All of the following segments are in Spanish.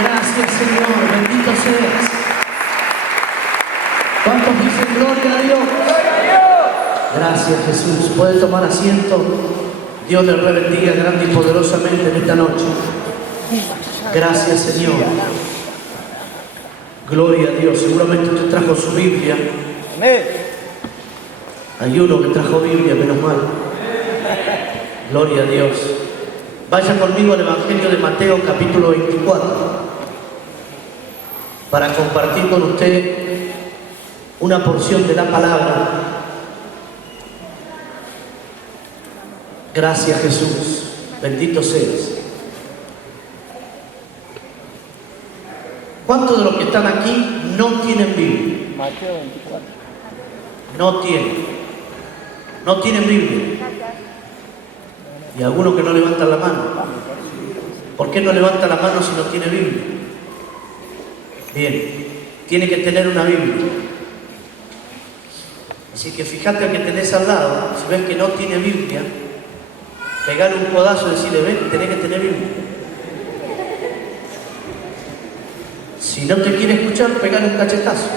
Gracias, Señor, bendito seas. ¿Cuántos dicen gloria a Dios? Gracias, Jesús. Puede tomar asiento. Dios le bendiga grande y poderosamente en esta noche. Gracias, Señor. Gloria a Dios. Seguramente usted trajo su Biblia. Hay uno que trajo Biblia, menos mal. Gloria a Dios. Vaya conmigo al Evangelio de Mateo, capítulo 24, para compartir con usted una porción de la palabra. Gracias, Jesús. Bendito seas. ¿Cuántos de los que están aquí no tienen Biblia? Mateo 24. No tienen. No tienen Biblia. Y algunos que no levantan la mano. ¿Por qué no levanta la mano si no tiene Biblia? Bien, tiene que tener una Biblia. Así que fíjate al que tenés al lado, si ves que no tiene Biblia, pegarle un codazo y decirle, ven, tenés que tener Biblia. Si no te quiere escuchar, pegarle un cachetazo.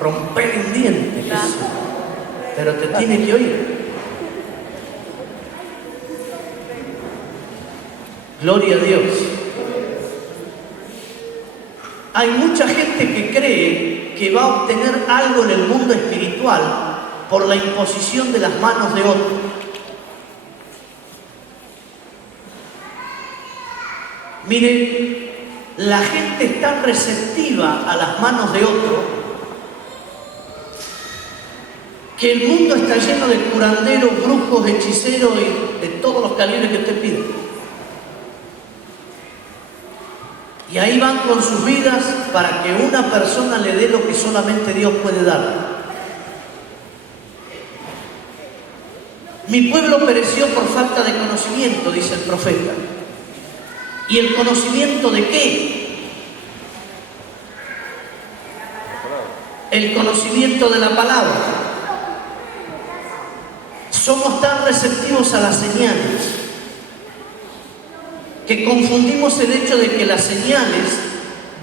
Romperle un diente, eso. Pero te tiene que oír. Gloria a Dios. Hay mucha gente que cree que va a obtener algo en el mundo espiritual por la imposición de las manos de otros. Mire, la gente es tan receptiva a las manos de otro que el mundo está lleno de curanderos, brujos, hechiceros y de todos los calibres que usted pide. Y ahí van con sus vidas para que una persona le dé lo que solamente Dios puede dar. Mi pueblo pereció por falta de conocimiento, dice el profeta. ¿Y el conocimiento de qué? El conocimiento de la palabra. Somos tan receptivos a las señales que confundimos el hecho de que las señales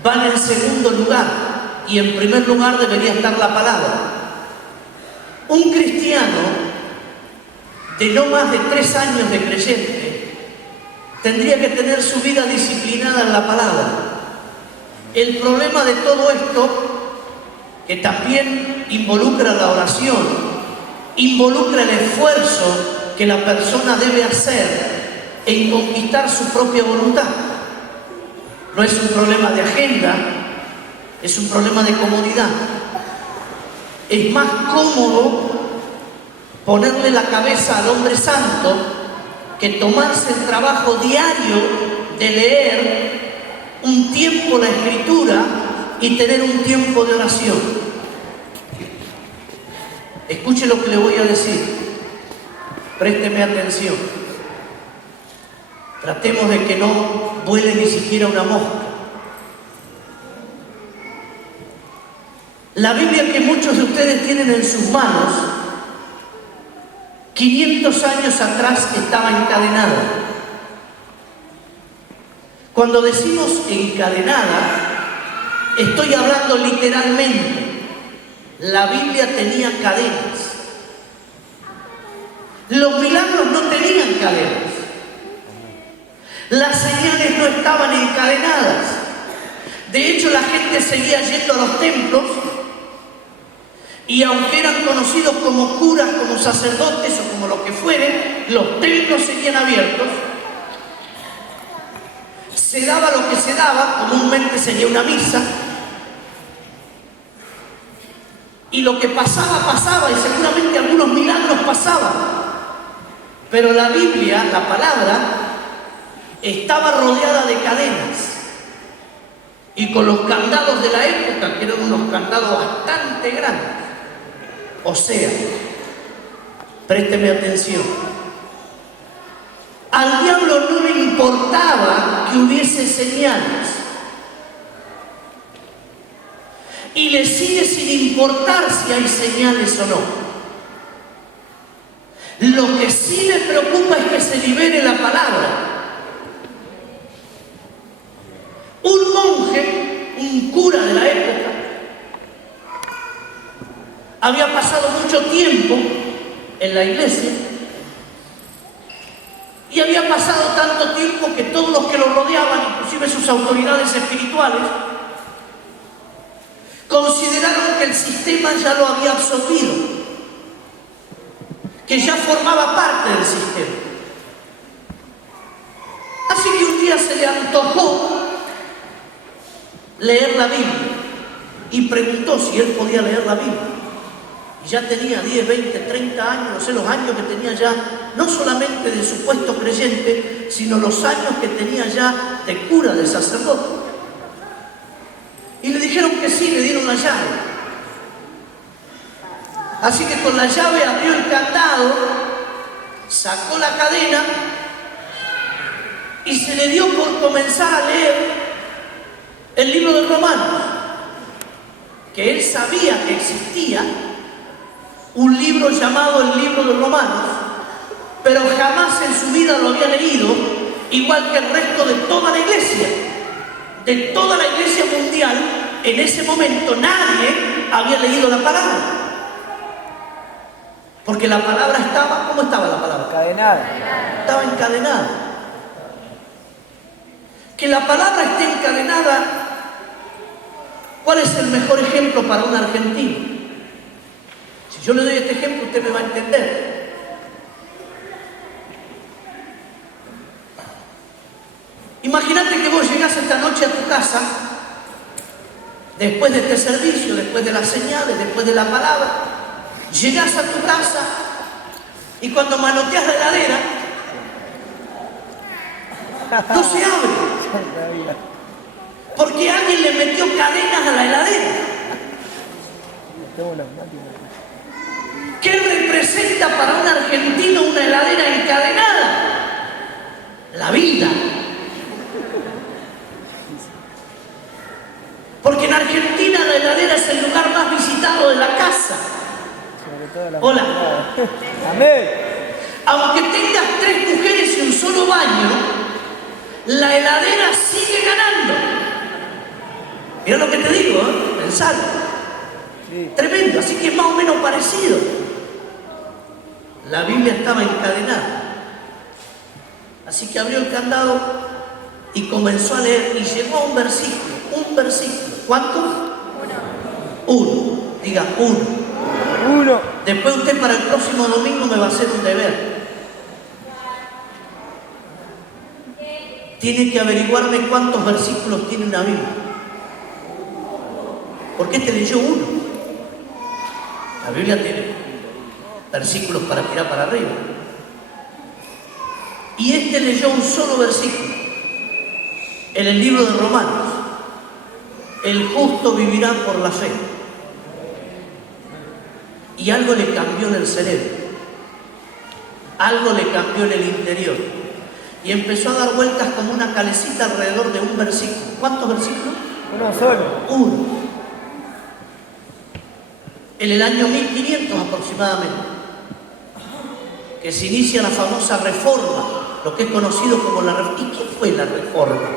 van en segundo lugar y en primer lugar debería estar la palabra. Un cristiano de no más de 3 años de creyente tendría que tener su vida disciplinada en la palabra. El problema de todo esto, que también involucra la oración, involucra el esfuerzo que la persona debe hacer en conquistar su propia voluntad. No es un problema de agenda, es un problema de comodidad. Es más cómodo ponerle la cabeza al hombre santo que tomarse el trabajo diario de leer un tiempo la Escritura y tener un tiempo de oración. Escuche lo que le voy a decir. Présteme atención. Tratemos de que no vuele ni siquiera una mosca. La Biblia que muchos de ustedes tienen en sus manos, 500 años atrás estaba encadenada. Cuando decimos encadenada, estoy hablando literalmente. La Biblia tenía cadenas. Los milagros no tenían cadenas. Las señales no estaban encadenadas. De hecho, la gente seguía yendo a los templos y aunque eran conocidos como curas, como sacerdotes o como lo que fueren, los templos seguían abiertos. Se daba lo que se daba, comúnmente sería una misa. Y lo que pasaba, pasaba, y seguramente algunos milagros pasaban. Pero la Biblia, la palabra, estaba rodeada de cadenas y con los candados de la época, que eran unos candados bastante grandes. O sea, présteme atención, al diablo no le importaba que hubiese señales y le sigue sin importar si hay señales o no. Lo que sí le preocupa es que se libere la palabra. había pasado mucho tiempo en la iglesia y había pasado tanto tiempo que todos los que lo rodeaban, inclusive sus autoridades espirituales, consideraron que el sistema ya lo había absorbido, que ya formaba parte del sistema. Así que un día se le antojó leer la Biblia y preguntó si él podía leer la Biblia. Y ya tenía 10, 20, 30 años, no sé los años que tenía ya, no solamente de supuesto creyente, sino los años que tenía ya de cura, de sacerdote. Y le dijeron que sí, le dieron la llave. Así que con la llave abrió el candado, sacó la cadena y se le dio por comenzar a leer el libro de Romanos, que él sabía que existía un libro llamado el libro de Romanos, pero jamás en su vida lo había leído, igual que el resto de toda la iglesia. De toda la iglesia mundial, en ese momento nadie había leído la palabra. Porque la palabra estaba, ¿cómo estaba la palabra? Encadenada. Estaba encadenada. Que la palabra esté encadenada, ¿cuál es el mejor ejemplo para un argentino? Si yo le doy este ejemplo, usted me va a entender. Imagínate que vos llegás esta noche a tu casa, después de este servicio, después de las señales, después de la palabra, llegás a tu casa y cuando manoteas la heladera, no se abre. Porque alguien le metió cadenas a la heladera. ¿Qué representa para un argentino una heladera encadenada? La vida. Porque en Argentina la heladera es el lugar más visitado de la casa. Hola. Amén. Aunque tengas 3 mujeres y un solo baño, la heladera sigue ganando. Mira lo que te digo, pensalo. Sí. Tremendo, así que es más o menos parecido. La Biblia estaba encadenada. Así que abrió el candado y comenzó a leer y llegó a un versículo. ¿Cuántos? Uno. Diga, uno. Después usted para el próximo domingo me va a hacer un deber. Tiene que averiguarme cuántos versículos tiene una Biblia. ¿Por qué te leyó uno? La Biblia tiene versículos para tirar para arriba. Y este leyó un solo versículo en el libro de Romanos. El justo vivirá por la fe. Y algo le cambió en el cerebro. Algo le cambió en el interior. Y empezó a dar vueltas como una calecita alrededor de un versículo. ¿Cuántos versículos? Uno solo. Uno. En el año 1500 aproximadamente, que se inicia la famosa reforma, lo que es conocido como la reforma. ¿Y qué fue la reforma?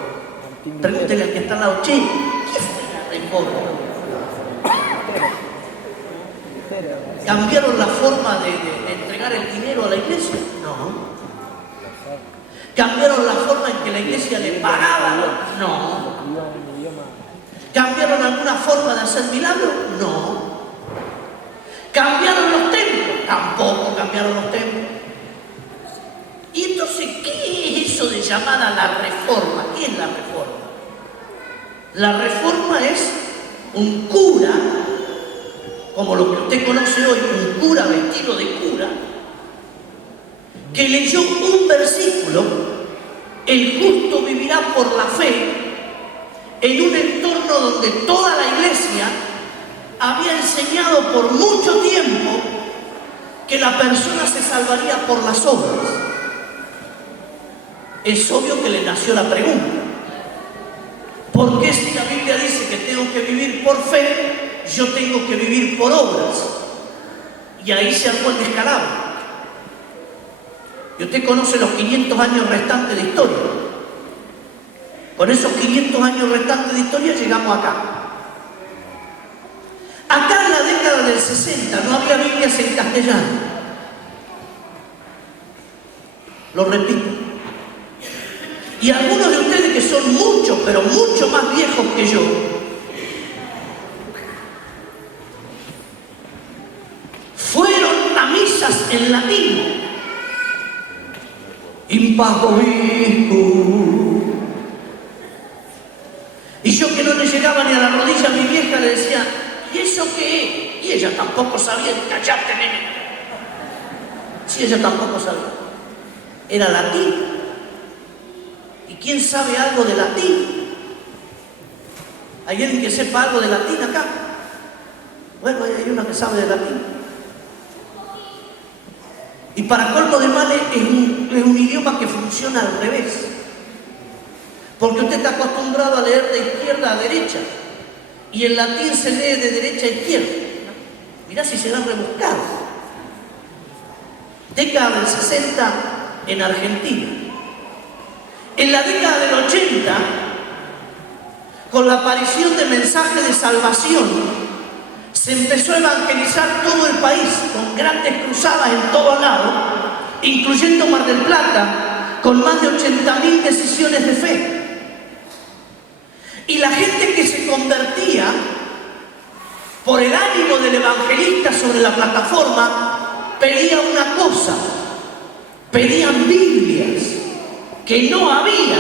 Pregúntele al que está al lado, che, ¿qué fue la reforma? ¿Cambiaron la forma de entregar el dinero a la iglesia? No. ¿Cambiaron la forma en que la iglesia le pagaba? No. ¿Cambiaron alguna forma de hacer milagros? No. ¿Cambiaron los templos? Tampoco cambiaron los templos. Y entonces, ¿qué es eso de llamada la reforma? ¿Qué es la reforma? La reforma es un cura, como lo que usted conoce hoy, un cura vestido de cura, que leyó un versículo, el justo vivirá por la fe, en un entorno donde toda la iglesia había enseñado por mucho tiempo que la persona se salvaría por las obras. Es obvio que le nació la pregunta: ¿por qué si la Biblia dice que tengo que vivir por fe, yo tengo que vivir por obras? Y ahí se armó el descalabro. Y usted conoce los 500 años restantes de historia. Con esos 500 años restantes de historia llegamos acá. Acá en la década década del 60 no había Biblias en castellano. Lo repito. Y algunos de ustedes que son mucho, pero mucho más viejos que yo, fueron a misas en latín. Impago Viscum. Y yo, que no le llegaba ni a la rodilla a mi vieja, le decía: ¿y eso qué es? Y ella tampoco sabía. Callate, nene. Sí, ella tampoco sabía. Era latín. ¿Y quién sabe algo de latín? ¿Hay alguien que sepa algo de latín acá? Bueno, hay una que sabe de latín. Y para colmo de males es un idioma que funciona al revés. Porque usted está acostumbrado a leer de izquierda a derecha. Y en latín se lee de derecha a izquierda. Mirá si se dan rebuscados. Década del 60 en Argentina. En la década del 80, con la aparición de mensajes de salvación, se empezó a evangelizar todo el país, con grandes cruzadas en todos lados, incluyendo Mar del Plata, con más de 80.000 decisiones de fe. Y la gente que se convertía, por el ánimo del evangelista sobre la plataforma, pedía una cosa: pedían Biblias, que no había.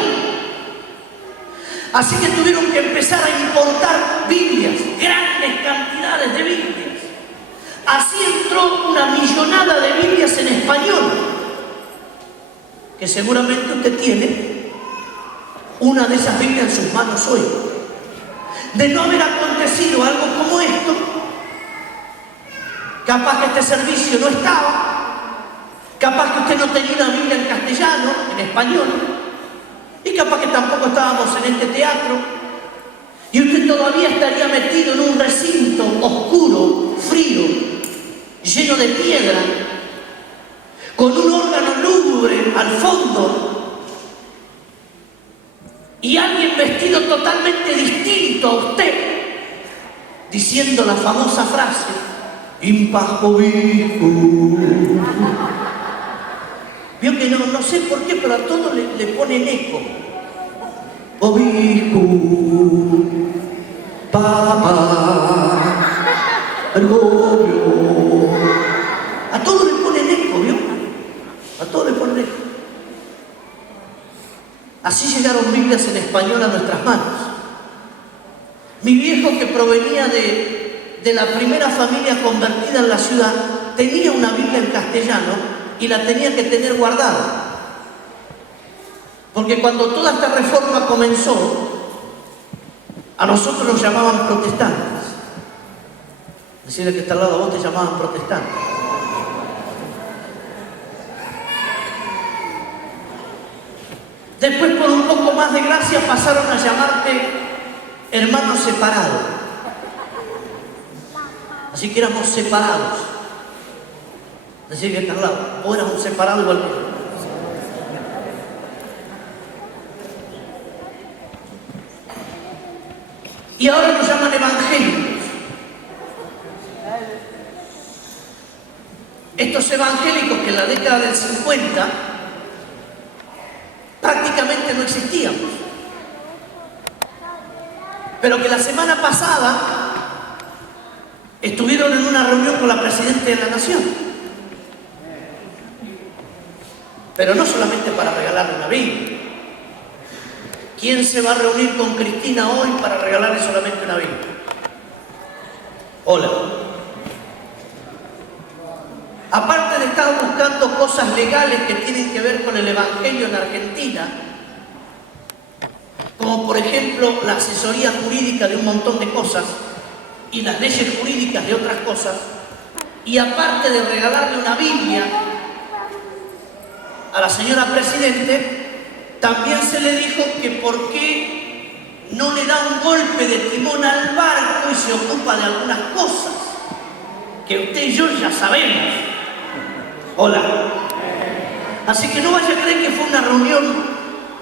Así que tuvieron que empezar a importar Biblias, grandes cantidades de Biblias. Así entró una millonada de Biblias en español, que seguramente usted tiene una de esas Biblias en sus manos hoy. De no haber acontecido algo como esto, capaz que este servicio no estaba, capaz que usted no tenía una Biblia en castellano, en español, y capaz que tampoco estábamos en este teatro, y usted todavía estaría metido en un recinto oscuro, frío, lleno de piedra, con un órgano lúgubre al fondo, y alguien vestido totalmente distinto a usted, diciendo la famosa frase: Impago Viscum. Vio que no sé por qué, pero a todos le ponen eco. Obiscum, Papa, Argobio. A todos le ponen eco, ¿vio? A todos le ponen eco. Así llegaron Biblias en español a nuestras manos. Mi viejo, que provenía de la primera familia convertida en la ciudad, tenía una Biblia en castellano y la tenía que tener guardada. Porque cuando toda esta reforma comenzó, a nosotros nos llamaban protestantes. Decirle que está al lado a vos, te llamaban protestantes. Después, por un poco más de gracia, pasaron a llamarte hermanos separados. Así que éramos separados. Decir que está al lado, vos eras un separado igual que yo. Y ahora nos llaman evangélicos. Estos evangélicos que en la década del 50 prácticamente no existíamos, pero que la semana pasada estuvieron en una reunión con la Presidenta de la Nación, pero no solamente para regalarle una Biblia. ¿Quién se va a reunir con Cristina hoy para regalarle solamente una Biblia? Hola. Aparte de estar buscando cosas legales que tienen que ver con el Evangelio en Argentina, como por ejemplo la asesoría jurídica de un montón de cosas y las leyes jurídicas de otras cosas, y aparte de regalarle una Biblia a la señora Presidente, también se le dijo que por qué no le da un golpe de timón al barco y se ocupa de algunas cosas que usted y yo ya sabemos. Hola. Así que no vaya a creer que fue una reunión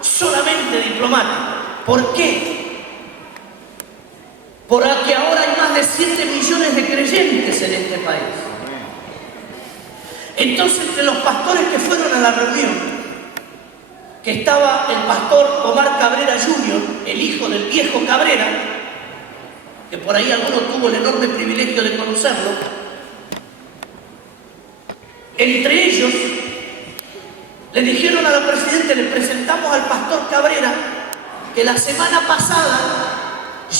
solamente diplomática. ¿Por qué? Porque ahora hay más de 7 millones de creyentes en este país. Entonces, entre los pastores que fueron a la reunión, que estaba el pastor Omar Cabrera Jr., el hijo del viejo Cabrera, que por ahí alguno tuvo el enorme privilegio de conocerlo. Entre ellos, le dijeron a la presidenta, le presentamos al pastor Cabrera, que la semana pasada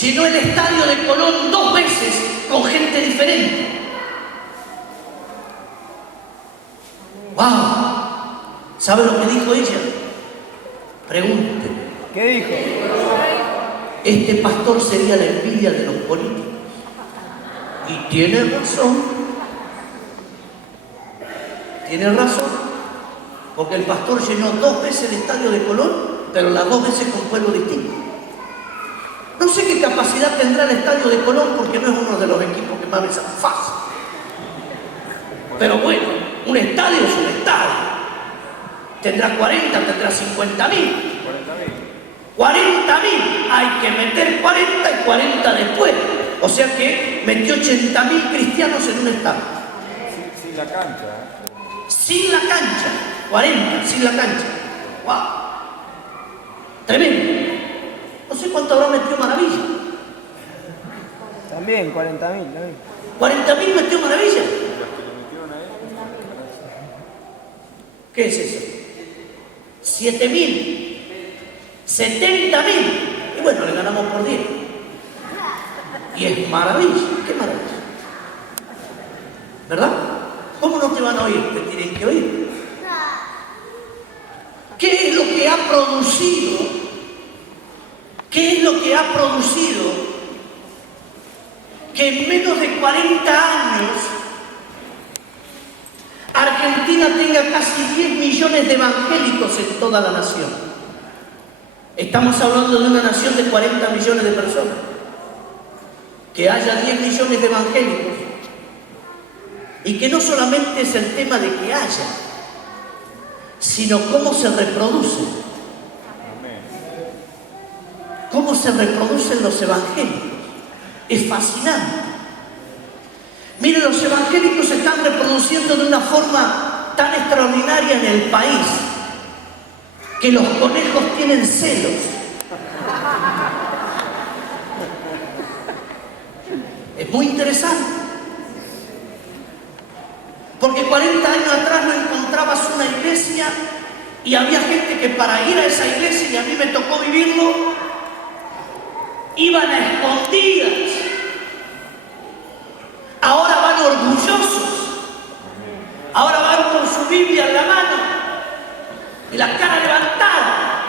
llenó el estadio de Colón 2 veces con gente diferente. ¡Wow! ¿Sabe lo que dijo ella? Pregúnteme. ¿Qué dijo? Este pastor sería la envidia de los políticos. Y tiene razón. Tiene razón. Porque el pastor llenó 2 veces el estadio de Colón, pero las 2 veces con pueblo distinto. No sé qué capacidad tendrá el estadio de Colón, porque no es uno de los equipos que más veces fácil. Pero bueno, un estadio es un estadio. Tendrá 40, tendrá 50.000. 40.000. Hay que meter 40 y 40 después. O sea que metió 80.000 cristianos en un estadio. Sin la cancha. Sin la cancha. 40, sin la cancha. ¡Wow! Tremendo. No sé cuánto habrá metido Maravilla. También, 40.000. también. 40.000 metió Maravilla. ¿Qué es eso? 7.000. 70.000. Y bueno, le ganamos por 10. Y es maravilla. ¿Qué maravilla? ¿Verdad? ¿Cómo no te van a oír? Te tienen que oír. ¿Qué es lo que ha producido? ¿Qué es lo que ha producido que en menos de 40 años Argentina tenga casi 10 millones de evangélicos en toda la nación? Estamos hablando de una nación de 40 millones de personas. Que haya 10 millones de evangélicos. Y que no solamente es el tema de que haya, sino cómo se reproducen. Cómo se reproducen los evangélicos. Es fascinante. Miren, los evangélicos se están reproduciendo de una forma tan extraordinaria en el país que los conejos tienen celos. Es muy interesante. Porque 40 años atrás no encontrabas una iglesia y había gente que para ir a esa iglesia, y a mí me tocó vivirlo, iban a escondidas. Ahora van orgullosos. Ahora van con su Biblia en la mano y la cara levantada.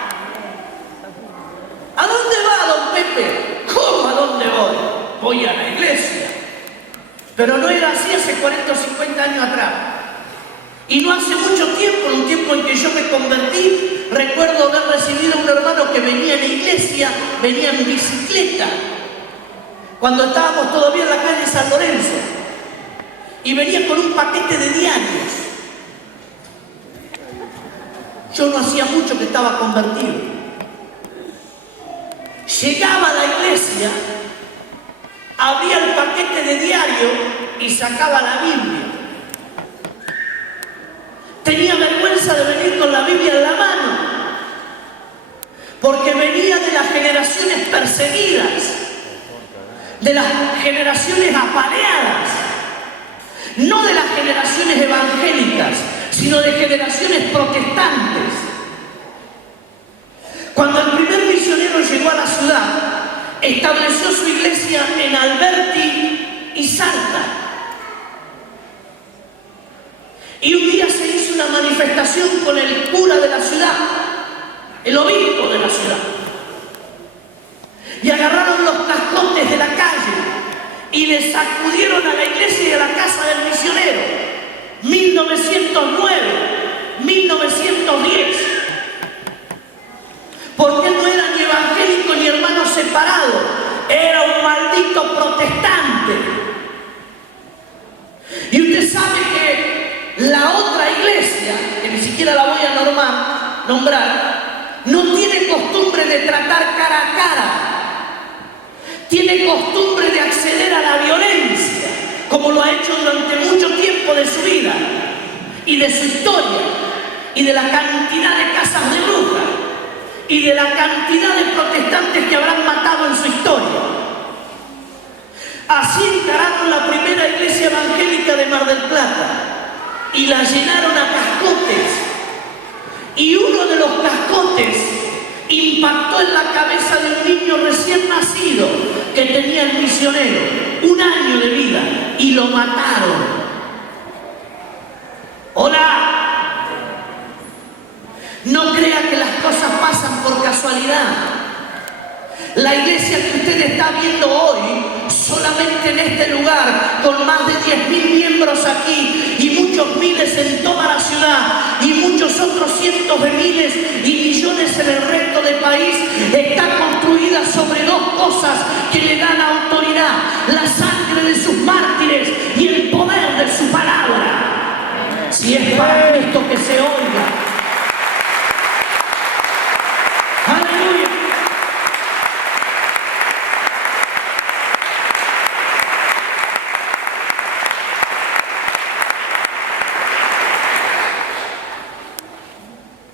¿A dónde va, don Pepe? ¿Cómo a dónde voy? Voy a la iglesia. Pero no era así hace 40 o 50 años atrás. Y no hace mucho tiempo, en un tiempo en que yo me convertí, recuerdo haber recibido a un hermano que venía en la iglesia, venía en bicicleta, cuando estábamos todavía en la calle San Lorenzo, y venía con un paquete de diarios. Yo no hacía mucho que estaba convertido. Llegaba a la iglesia, abría el paquete de diario y sacaba la Biblia. Tenía vergüenza de venir con la Biblia en la mano, porque venía de las generaciones perseguidas, de las generaciones apaleadas, no de las generaciones evangélicas, sino de generaciones protestantes. Cuando el primer misionero llegó a la ciudad, estableció su iglesia en Alberti y Salta. Y un día se hizo una manifestación con el cura de la ciudad, el obispo de la ciudad. Y agarraron los cascotes de la calle y le sacudieron a la iglesia y a la casa del misionero. 1909, 1910. Porque él no era ni evangélico ni hermano separado, era un maldito protestante. Y usted sabe que la otra iglesia, que ni siquiera la voy a nombrar, no tiene costumbre de tratar cara a cara. tiene costumbre de acceder a la violencia, como lo ha hecho durante mucho tiempo de su vida y de su historia, y de la cantidad de casas de brujas, y de la cantidad de protestantes que habrán matado en su historia. Así encararon la primera iglesia evangélica de Mar del Plata y la llenaron a cascotes, y uno de los cascotes impactó en la cabeza de un niño recién nacido que tenía el misionero, 1 año de vida, y lo mataron. ¡Hola! No crea que las cosas pasan por casualidad. La iglesia que usted está viendo hoy, solamente en este lugar, con más de 10.000 miembros aquí y muchos miles en toda la ciudad y muchos otros cientos de miles y millones en el resto del país, está construida sobre 2 cosas que le dan autoridad: la sangre de sus mártires y el poder de su palabra. Si es para Cristo, que se oiga. ¡Aleluya!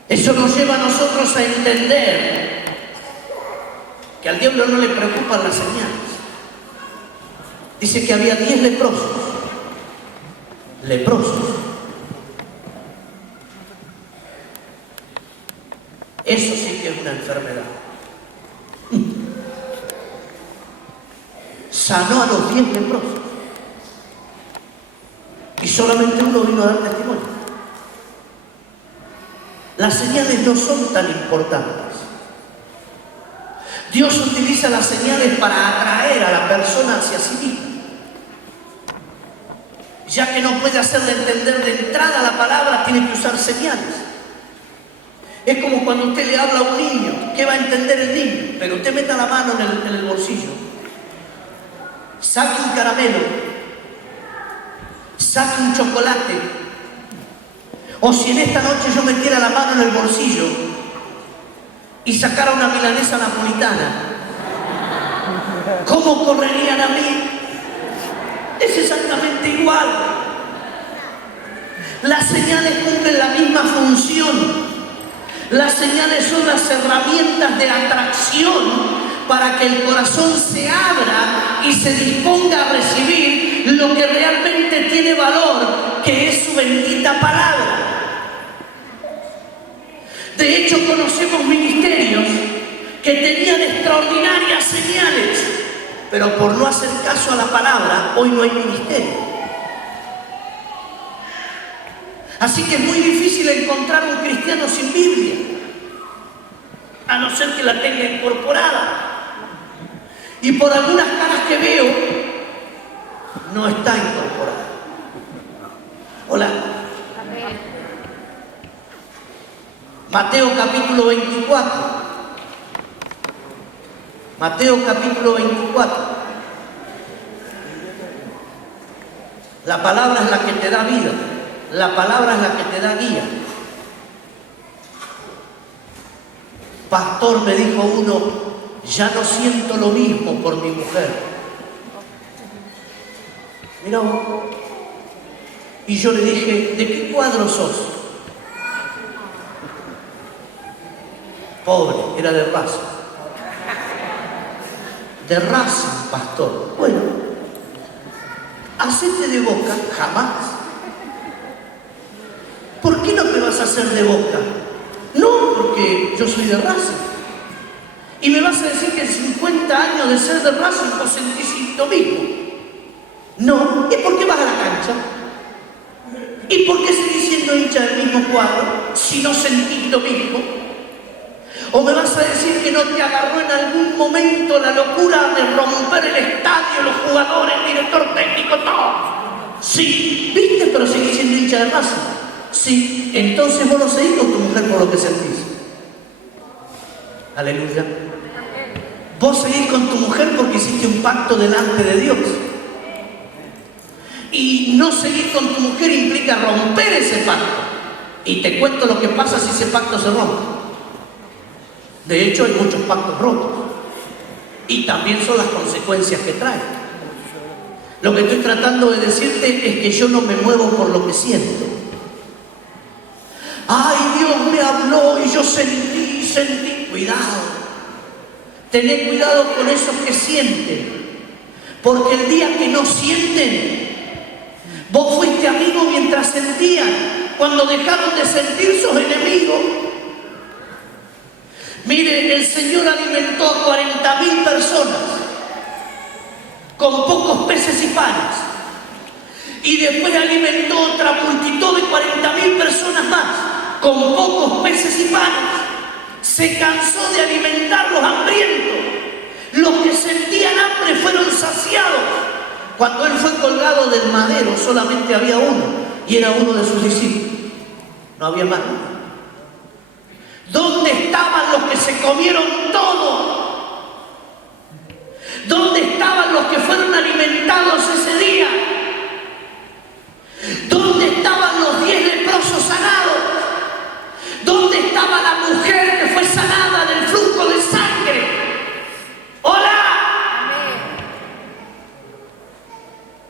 Eso nos lleva a nosotros a entender que al diablo no le preocupan las señales. Dice que había 10 leprosos. Eso sí que es una enfermedad. Sanó a los 10 leprosos. Y solamente uno vino a dar testimonio. Las señales no son tan importantes. Dios utiliza las señales para atraer a la persona hacia sí misma. Ya que no puede hacerle entender de entrada la palabra, tiene que usar señales. Es como cuando usted le habla a un niño. ¿Qué va a entender el niño? Pero usted meta la mano en el bolsillo, saque un caramelo, saque un chocolate, o si en esta noche yo metiera la mano en el bolsillo y sacara una milanesa napolitana, ¿cómo correrían a mí? Es exactamente igual. Las señales cumplen la misma función. Las señales son las herramientas de atracción para que el corazón se abra y se disponga a recibir lo que realmente tiene valor, que es su bendita palabra. De hecho, conocemos ministerios que tenían extraordinarias señales, pero por no hacer caso a la palabra, hoy no hay ministerio. Así que es muy difícil encontrar un cristiano sin Biblia, a no ser que la tenga incorporada. Y por algunas caras que veo, no está incorporada. Hola. Mateo capítulo 24. Mateo capítulo 24. La palabra es la que te da vida. La palabra es la que te da guía. Pastor, me dijo uno, ya no siento lo mismo por mi mujer. Mira vos. Y yo le dije, ¿de qué cuadro sos? Pobre, era de Racing. De Racing, pastor. Bueno, hacete de Boca, jamás. ¿Por qué no te vas a hacer de Boca? No, porque yo soy de Racing. Y me vas a decir que en 50 años de ser de Racing vos sentís lo mismo. No. ¿Y por qué vas a la cancha? ¿Y por qué seguís siendo hincha del mismo cuadro si no sentís lo mismo? ¿O me vas a decir que no te agarró en algún momento la locura de romper el estadio, los jugadores, el director técnico, todo? Sí, ¿viste? Pero seguís siendo hincha de Racing. Sí, entonces vos no seguís con tu mujer por lo que sentís. Aleluya. Vos seguís con tu mujer porque hiciste un pacto delante de Dios. Y no seguir con tu mujer implica romper ese pacto. Y te cuento lo que pasa si ese pacto se rompe. De hecho, hay muchos pactos rotos. Y también son las consecuencias que trae. Lo que estoy tratando de decirte es que yo no me muevo por lo que siento. Ay, Dios me habló y yo sentí. Cuidado. Tened cuidado con esos que sienten. Porque el día que no sienten, vos fuiste amigo mientras sentían. Cuando dejaron de sentir, sos enemigo. Mire, el Señor alimentó a 40.000 personas con pocos peces y panes. Y después alimentó otra multitud de 40.000 personas más con pocos peces y panes. Se cansó de alimentar los hambrientos. Los que sentían hambre fueron saciados. Cuando Él fue colgado del madero, solamente había uno, y era uno de sus discípulos. No había más. ¿Dónde estaban los que se comieron todo? ¿Dónde estaban los que fueron alimentados ese día? ¿Dónde estaban los 10 leprosos sanados? ¿Dónde estaba la mujer que fue sanada del flujo de sangre? ¡Hola! Amén.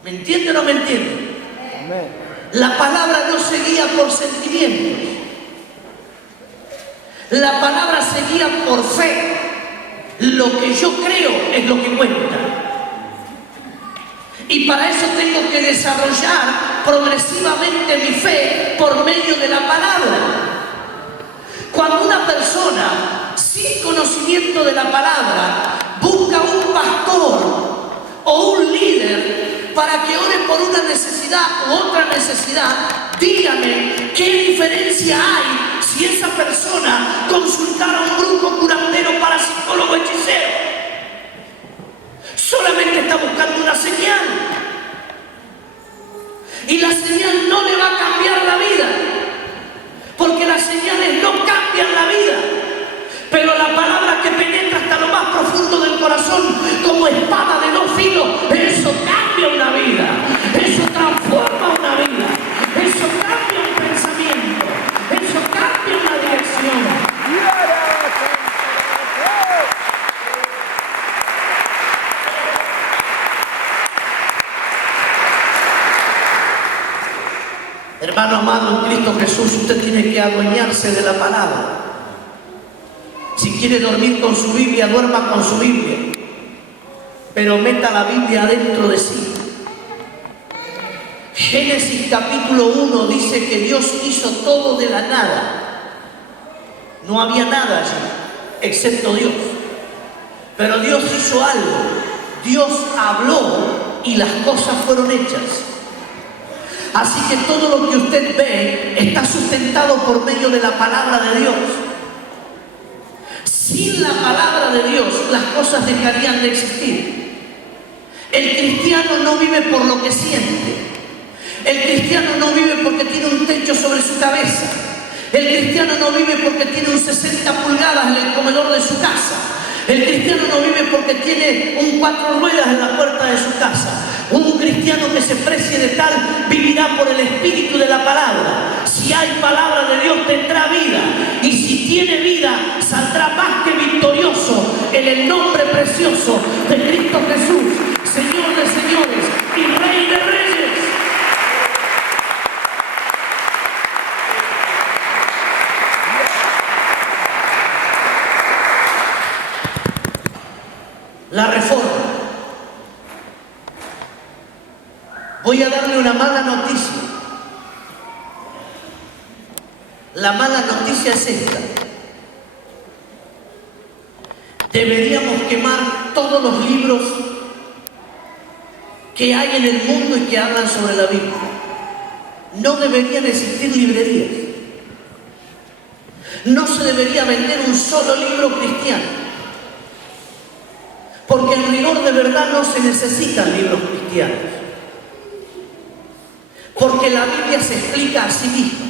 ¿Me entiende o no me entiende? Amén. La palabra no se guía por sentimientos. La palabra se guía por fe. Lo que yo creo es lo que cuenta. Y para eso tengo que desarrollar progresivamente mi fe por medio de la palabra. Cuando una persona sin conocimiento de la palabra busca un pastor o un líder para que ore por una necesidad u otra necesidad, dígame qué diferencia hay si esa persona consultara a un brujo, curandero, parapsicólogo, hechicero. Solamente está buscando una señal. Y la señal no le va a cambiar la vida. Porque las señales no cambian la vida. Pero la palabra que penetra hasta lo más profundo del corazón, como espada de dos filos, eso cambia una vida. Eso transforma una vida. Eso cambia un pensamiento. Eso cambia una dirección. Hermano amado en Cristo Jesús, usted tiene que adueñarse de la palabra. Si quiere dormir con su Biblia, duerma con su Biblia. Pero meta la Biblia adentro de sí. Génesis capítulo 1 dice que Dios hizo todo de la nada. No había nada allí, excepto Dios. Pero Dios hizo algo. Dios habló y las cosas fueron hechas. Así que todo lo que usted ve está sustentado por medio de la palabra de Dios. Sin la palabra de Dios, las cosas dejarían de existir. El cristiano no vive por lo que siente. El cristiano no vive porque tiene un techo sobre su cabeza. El cristiano no vive porque tiene un 60 pulgadas en el comedor de su casa. El cristiano no vive porque tiene un 4 ruedas en la puerta de su casa. Un cristiano que se precie de tal vivirá por el espíritu de la palabra. Si hay palabra de Dios tendrá vida. Y si tiene vida saldrá más que victorioso en el nombre precioso de Cristo Jesús, Señor de señores y Rey de reyes. La reforma. Voy a darle una mala noticia. La mala noticia es esta. Deberíamos quemar todos los libros que hay en el mundo y que hablan sobre la Biblia. No deberían existir librerías. No se debería vender un solo libro cristiano. Porque en rigor de verdad no se necesitan libros cristianos. Porque la Biblia se explica a sí misma.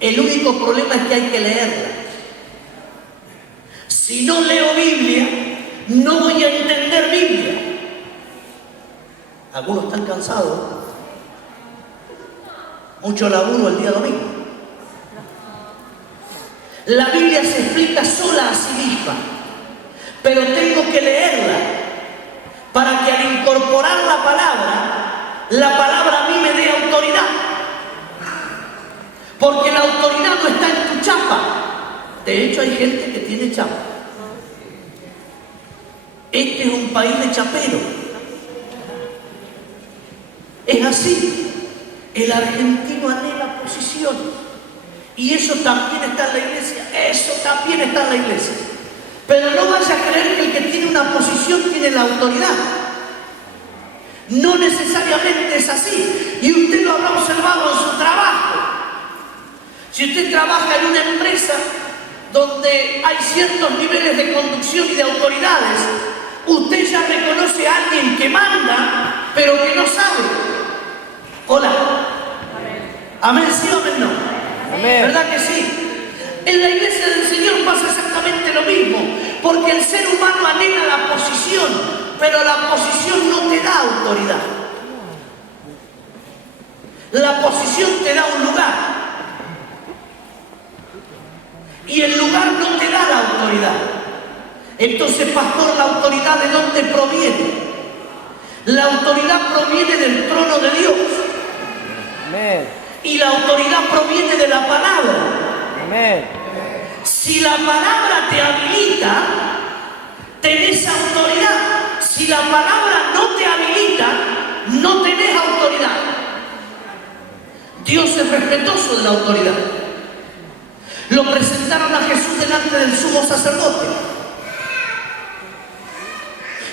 El único problema es que hay que leerla. Si no leo Biblia, no voy a entender Biblia. Algunos están cansados. Mucho laburo el día domingo. La Biblia se explica sola a sí misma. pero tengo que leerla para que al incorporar la palabra a mí me dé autoridad. Porque la autoridad no está en tu chapa. De hecho, hay gente que tiene chapa. Este es un país de chaperos. Es así. El argentino anhela posición. Y eso también está en la iglesia. Eso también está en la iglesia. Pero no vaya a creer que el que tiene una posición tiene la autoridad. No necesariamente es así. Y usted lo habrá observado en su trabajo. Si usted trabaja en una empresa donde hay ciertos niveles de conducción y de autoridades, usted ya reconoce a alguien que manda, pero que no sabe. Hola. Amén, sí o amén, no. Amén. ¿Verdad que sí? En la iglesia del Señor pasa exactamente lo mismo, porque el ser humano anhela la posición, pero la posición no te da autoridad. La posición te da un lugar. Y el lugar no te da la autoridad. Entonces, pastor, ¿la autoridad de dónde proviene? La autoridad proviene del trono de Dios. Amén. Y la autoridad proviene de la palabra. Amén. Si la palabra te habilita, tenés autoridad. Si la palabra no te habilita, no tenés autoridad. Dios es respetuoso de la autoridad. Lo presentaron a Jesús delante del sumo sacerdote.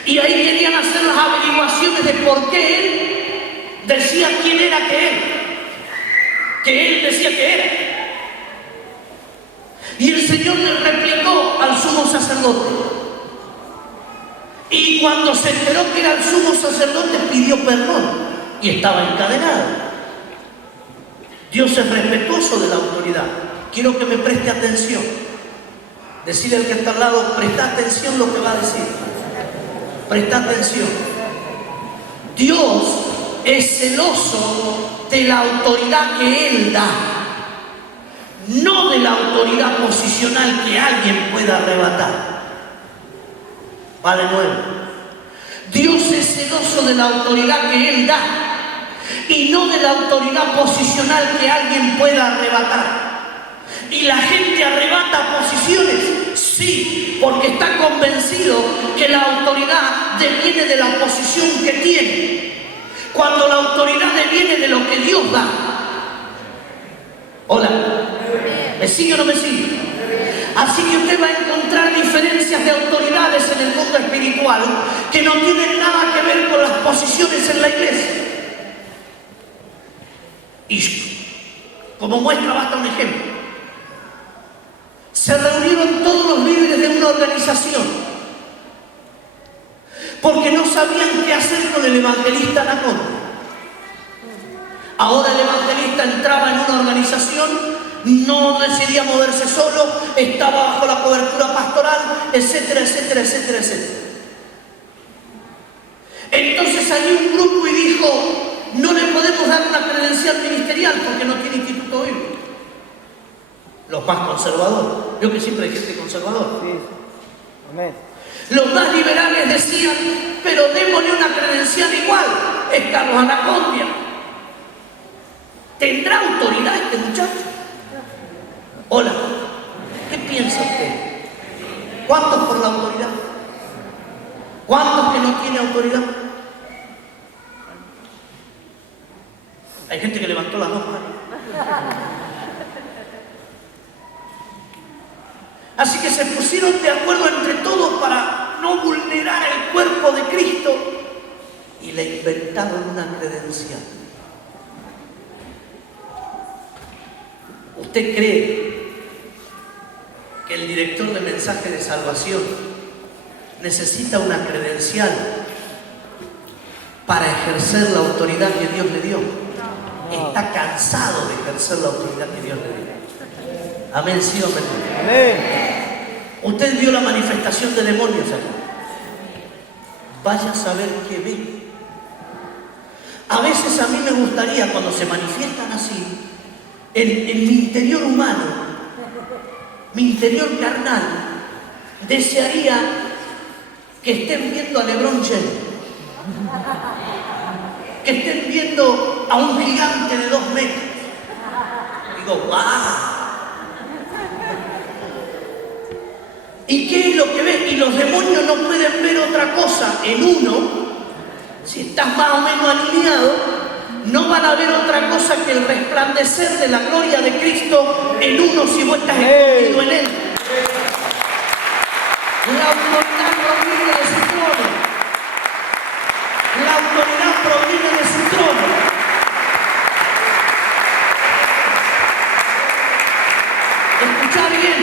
Y ahí querían hacer las averiguaciones de por qué él decía quién era que él decía que era. Y el Señor le replicó al sumo sacerdote. Y cuando se enteró que era el sumo sacerdote, pidió perdón y estaba encadenado. Dios es respetuoso de la autoridad. Quiero que me preste atención. Decirle al que está al lado, presta atención lo que va a decir. Presta atención. Dios es celoso de la autoridad que Él da, no de la autoridad posicional que alguien pueda arrebatar. Va de nuevo. Dios es celoso de la autoridad que Él da y no de la autoridad posicional que alguien pueda arrebatar. Y la gente arrebata posiciones, sí, porque está convencido que la autoridad deviene de la posición que tiene, cuando la autoridad deviene de lo que Dios da. Hola, ¿me sigue o no me sigue? Así que usted va a encontrar diferencias de autoridades en el mundo espiritual que no tienen nada que ver con las posiciones en la iglesia. Y como muestra basta un ejemplo. Se reunieron todos los líderes de una organización porque no sabían qué hacer con el evangelista Anaconda. Ahora el evangelista entraba en una organización, no decidía moverse solo, estaba bajo la cobertura pastoral, etcétera, etcétera, etcétera, etcétera. Entonces salió un grupo y dijo, no le podemos dar una credencial ministerial porque no tiene instituto bíblico. Los más conservadores. Yo que siempre hay gente conservadora. Sí. Amén. Los más liberales decían, pero démosle una credencial igual. Es Carlos Anacondia. ¿Tendrá autoridad este muchacho? Hola. ¿Qué piensa usted? ¿Cuántos por la autoridad? ¿Cuántos que no tiene autoridad? Hay gente que levantó las dos manos. Así que se pusieron de acuerdo entre todos para no vulnerar el cuerpo de Cristo y le inventaron una credencial. ¿Usted cree que el director de mensaje de salvación necesita una credencial para ejercer la autoridad que Dios le dio? Está cansado de ejercer la autoridad que Dios le dio. Amén, sí o amén. Amén. Usted vio la manifestación de demonios acá. Vaya a saber qué ve. A veces a mí me gustaría, cuando se manifiestan así, en mi interior humano, mi interior carnal, desearía que estén viendo a LeBron James, que estén viendo a un gigante de 2 metros. Digo, ¡wow! ¿Y qué es lo que ves? Y los demonios no pueden ver otra cosa en uno. Si estás más o menos alineado, no van a ver otra cosa que el resplandecer de la gloria de Cristo en uno si vos estás escondido en Él. La autoridad proviene de su trono. La autoridad proviene de su trono. Escuchá bien.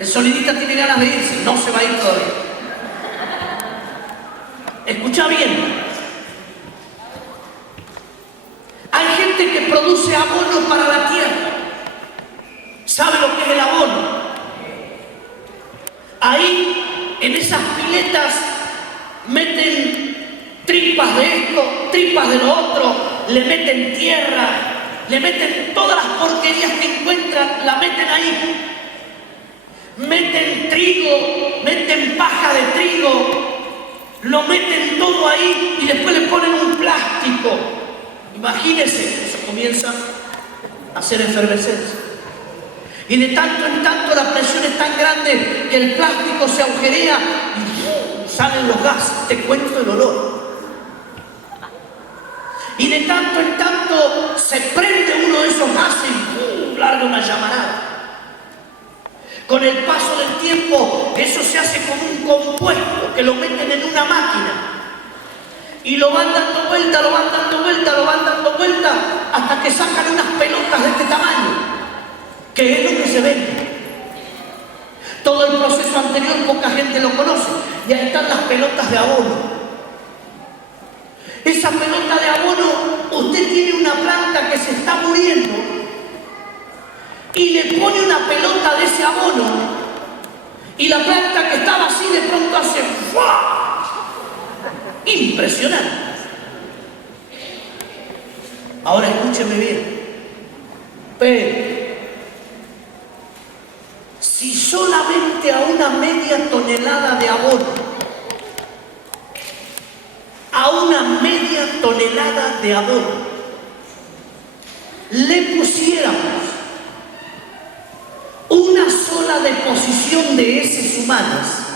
El sonidista tiene ganas de irse, no se va a ir todavía. Escucha bien. Hay gente que produce abono para la tierra. ¿Sabe lo que es el abono? Ahí, en esas piletas, meten tripas de esto, tripas de lo otro, le meten tierra, le meten todas las porquerías que encuentran, la meten ahí. Meten trigo, meten paja de trigo, lo meten todo ahí y después le ponen un plástico. Imagínense, eso comienza a hacer efervescencia. Y de tanto en tanto la presión es tan grande que el plástico se agujerea y salen los gases, te cuento el olor. Y de tanto en tanto se prende uno de esos gases y larga una llamarada. Con el paso del tiempo, eso se hace como un compuesto que lo meten en una máquina y lo van dando vuelta, lo van dando vuelta, lo van dando vuelta hasta que sacan unas pelotas de este tamaño, que es lo que se vende. Todo el proceso anterior poca gente lo conoce y ahí están las pelotas de abono. Esa pelota de abono, usted tiene una planta que se está muriendo y le pone una pelota de ese abono y la planta que estaba así de pronto hace ¡fua! Impresionante. Ahora escúcheme bien. Pero si solamente a una media tonelada de abono, a una media tonelada de abono, le pusiéramos una sola deposición de heces humanas.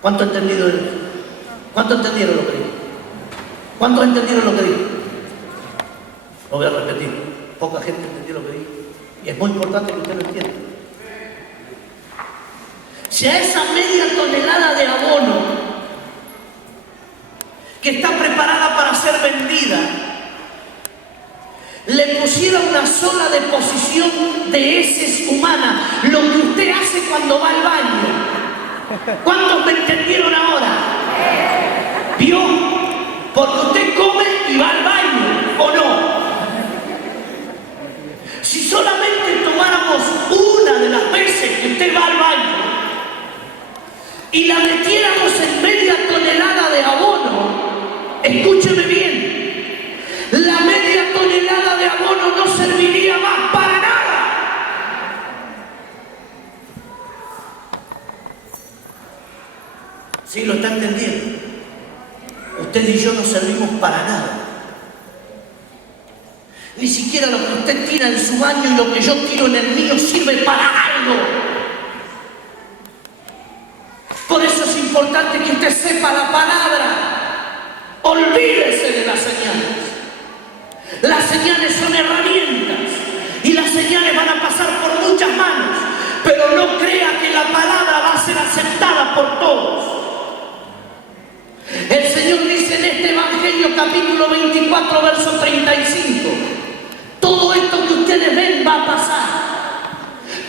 ¿Cuánto ha entendido esto? ¿Cuánto entendieron lo que digo? ¿Cuántos entendieron lo que digo? Lo voy a repetir. Poca gente entendió lo que digo. Y es muy importante que usted lo entienda. Si a esa media tonelada de abono que está preparada para ser vendida, le pusiera una sola deposición de heces humanas, lo que usted hace cuando va al baño. ¿Cuántos me entendieron ahora? ¿Vio? Porque usted come y va al baño, ¿o no? Si solamente tomáramos una de las veces que usted va al baño y la metiéramos en media tonelada de abono, escúcheme bien, la media tonelada de abono no serviría más para nada. ¿Sí lo está entendiendo? Usted y yo no servimos para nada. Ni siquiera lo que usted tira en su baño y lo que yo tiro en el mío sirve para algo. Por eso es importante que usted sepa la palabra. Olvídese de las señales. Las señales son herramientas y las señales van a pasar por muchas manos, pero no crea que la palabra va a ser aceptada por todos. El Señor dice en este Evangelio capítulo 24 verso 35, todo esto que ustedes ven va a pasar.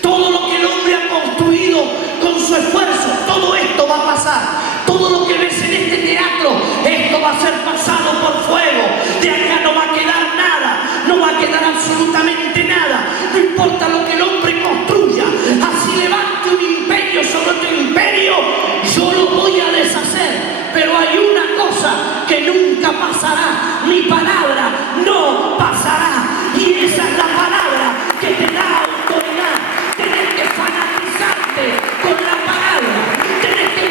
Todo lo que el hombre ha construido con su esfuerzo, todo esto va a pasar. Todo lo que ves en este teatro, esto va a ser pasado por fuego. De acá no va a quedar nada, no va a quedar absolutamente nada. No importa lo que el hombre construya, así levante un imperio sobre otro imperio, yo lo voy a deshacer. Pero hay una cosa que nunca pasará, mi palabra no pasará. Y esa es la palabra que te da autoridad. Tenés que fanatizarte con la palabra, tenés que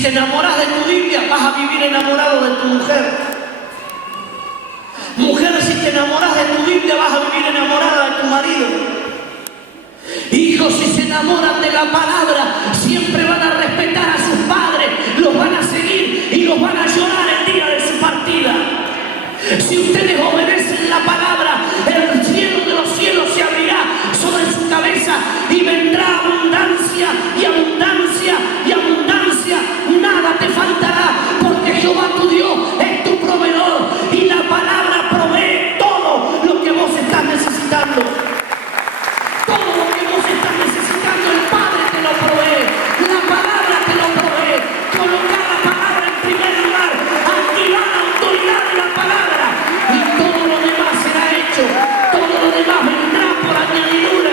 Si te enamoras de tu Biblia, vas a vivir enamorado de tu mujer. Mujer, si te enamoras de tu Biblia, vas a vivir enamorada de tu marido. Hijos, si se enamoran de la palabra, siempre van a respetar a sus padres, los van a seguir y los van a llorar el día de su partida. Si ustedes obedecen la palabra, el cielo de los cielos se abrirá sobre su cabeza y vendrá abundancia y abundancia y abundancia. Nada te faltará, porque Jehová tu Dios es tu proveedor y la palabra provee todo lo que vos estás necesitando. Todo lo que vos estás necesitando, el Padre te lo provee, la palabra te lo provee. Colocar la palabra en primer lugar, activar la autoridad de la palabra y todo lo demás será hecho, todo lo demás vendrá por añadidura.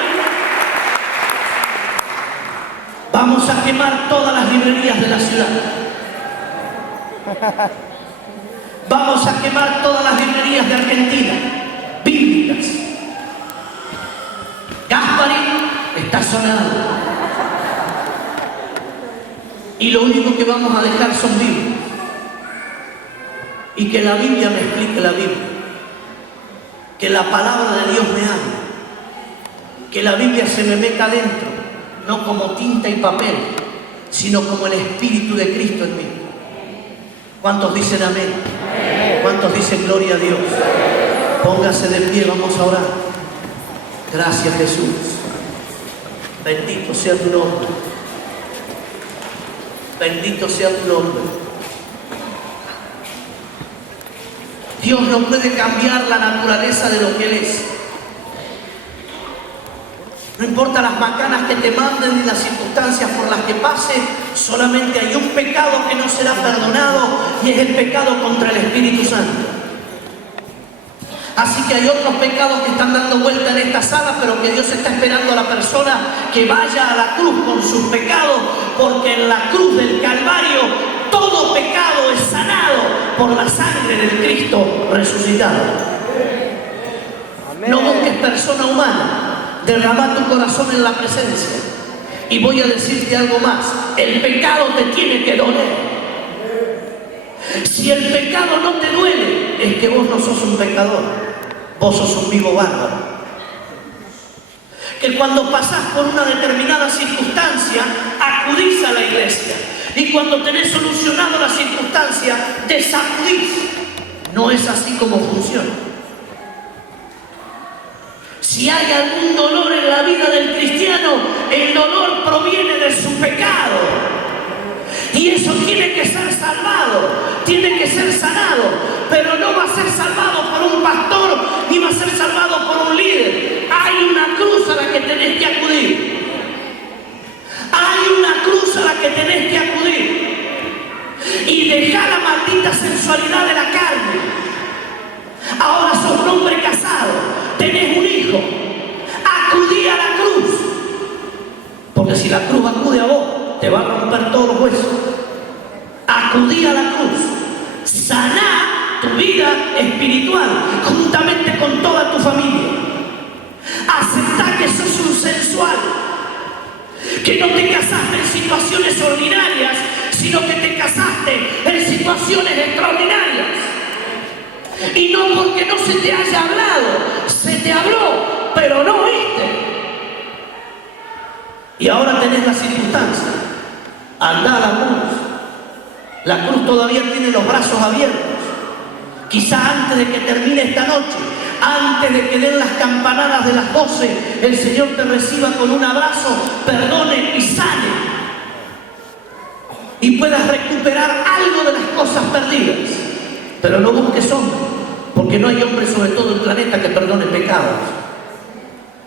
Vamos a quemar todas las librerías de la ciudad. Vamos a quemar todas las librerías de Argentina, bíblicas. Gasparín está sonando. Y lo único que vamos a dejar son Biblias. Y que la Biblia me explique la Biblia. Que la palabra de Dios me hable. Que la Biblia se me meta adentro, no como tinta y papel, sino como el Espíritu de Cristo en mí. ¿Cuántos dicen amén? ¿Cuántos dicen gloria a Dios? Póngase de pie, vamos a orar. Gracias, Jesús. Bendito sea tu nombre. Bendito sea tu nombre. Dios no puede cambiar la naturaleza de lo que Él es. No importa las macanas que te manden ni las circunstancias por las que pases, solamente hay un pecado que no será perdonado y es el pecado contra el Espíritu Santo. Así que hay otros pecados que están dando vuelta en esta sala, pero que Dios está esperando a la persona que vaya a la cruz con sus pecados, porque en la cruz del Calvario todo pecado es sanado por la sangre del Cristo resucitado. Amén. No busques persona humana, derrama tu corazón en la presencia. Y voy a decirte algo más, el pecado te tiene que doler. Si el pecado no te duele, es que vos no sos un pecador, vos sos un vivo bárbaro. Que cuando pasás por una determinada circunstancia, acudís a la iglesia. Y cuando tenés solucionado la circunstancia, desacudís. No es así como funciona. Si hay algún dolor en la vida del cristiano, el dolor proviene de su pecado. Y eso tiene que ser salvado, tiene que ser sanado, pero no va a ser salvado por un pastor, ni va a ser salvado por un líder. Hay una cruz a la que tenés que acudir. Hay una cruz a la que tenés que acudir. Y dejar la maldita sensualidad de la carne. Ahora sos un hombre casado, tenés un hijo. Acudí a la cruz. Porque si la cruz acude a vos, te va a romper todos los huesos. Acudí a la cruz. Saná tu vida espiritual juntamente con toda tu familia. Aceptá que sos un sensual, que no te casaste en situaciones ordinarias, sino que te casaste en situaciones extraordinarias. Y no porque no se te haya hablado, se te habló, pero no oíste. Y ahora tenés la circunstancia. Andá a la cruz. La cruz todavía tiene los brazos abiertos. Quizá antes de que termine esta noche, antes de que den las campanadas de las 12, el Señor te reciba con un abrazo, perdone y sane. Y puedas recuperar algo de las cosas perdidas. Pero no busques hombre, porque no hay hombre sobre todo el planeta que perdone pecados.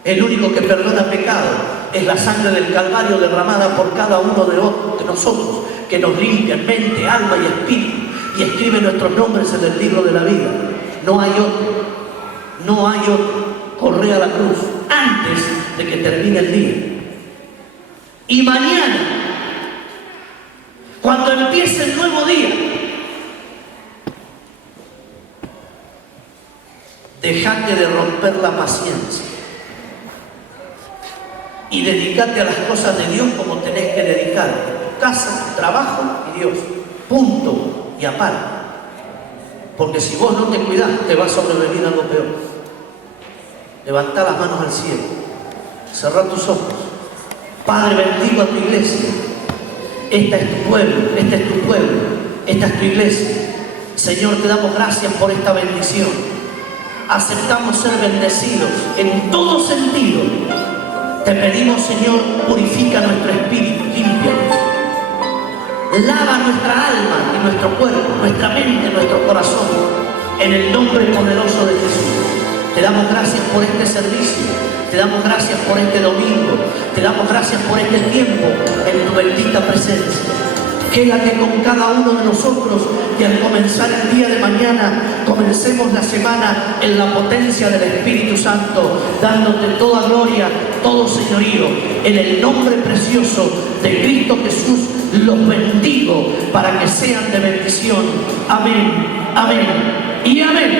El único que perdona pecado es la sangre del Calvario derramada por cada uno de nosotros, que nos limpia en mente, alma y espíritu, y escribe nuestros nombres en el libro de la vida. No hay otro, no hay otro. Corre a la cruz antes de que termine el día. Y mañana, cuando empiece el nuevo día, dejate de romper la paciencia y dedícate a las cosas de Dios como tenés que dedicarte. Tu casa, tu trabajo y Dios. Dios. Punto y aparte. Porque si vos no te cuidás, te va a sobrevenir algo peor. Levantá las manos al cielo. Cerrá tus ojos. Padre, bendigo a tu iglesia. Esta es tu pueblo, este es tu pueblo, esta es tu iglesia. Señor, te damos gracias por esta bendición. Aceptamos ser bendecidos en todo sentido. Te pedimos, Señor, purifica nuestro espíritu, límpianos. Lava nuestra alma y nuestro cuerpo, nuestra mente, nuestro corazón, en el nombre poderoso de Jesús. Te damos gracias por este servicio. Te damos gracias por este domingo. Te damos gracias por este tiempo en tu bendita presencia. Quédate con cada uno de nosotros y al comenzar el día de mañana, comencemos la semana en la potencia del Espíritu Santo, dándote toda gloria, todo señorío. En el nombre precioso de Cristo Jesús, los bendigo para que sean de bendición. Amén, amén y amén.